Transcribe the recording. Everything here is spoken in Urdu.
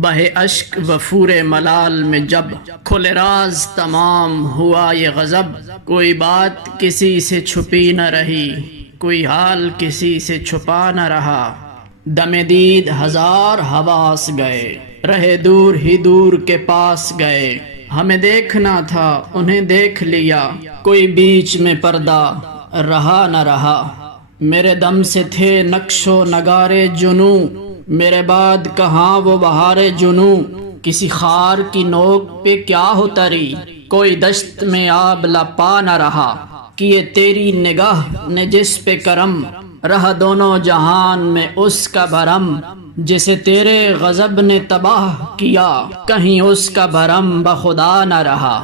بہے اشک وفور ملال میں جب کھلے راز تمام ہوا یہ غضب، کوئی بات کسی سے چھپی نہ رہی، کوئی حال کسی سے چھپا نہ رہا۔ دم دید ہزار حواس گئے، رہے دور ہی دور کے پاس گئے۔ ہمیں دیکھنا تھا انہیں دیکھ لیا، کوئی بیچ میں پردہ رہا نہ رہا۔ میرے دم سے تھے نقش و نگارے جنوں، میرے بعد کہاں وہ بہار جنوں۔ کسی خار کی نوک پہ کیا ہو تری، کوئی دشت میں آبلہ پا نہ رہا۔ کیے تیری نگاہ نے جس پہ کرم، رہا دونوں جہان میں اس کا بھرم۔ جسے تیرے غضب نے تباہ کیا، کہیں اس کا بھرم بخدا نہ رہا۔